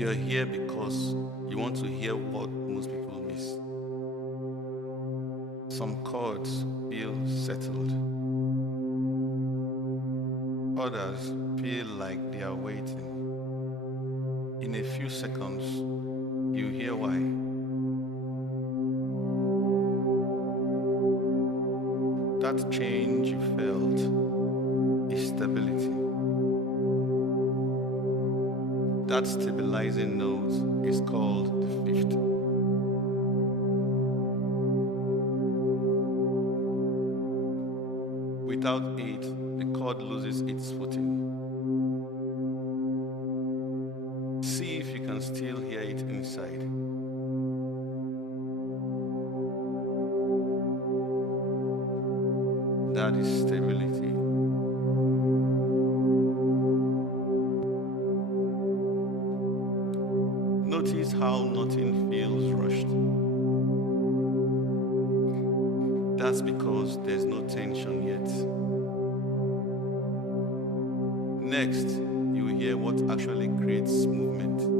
You're here because you want to hear what most people miss. Some chords feel settled. Others feel like they are waiting. In a few seconds, you hear why. That change you felt is stability. That stabilizing note is called the fifth. Without it, the chord loses its footing. See if you can still hear it inside. That is stability. Notice how nothing feels rushed. That's because there's no tension yet. Next, you will hear what actually creates movement.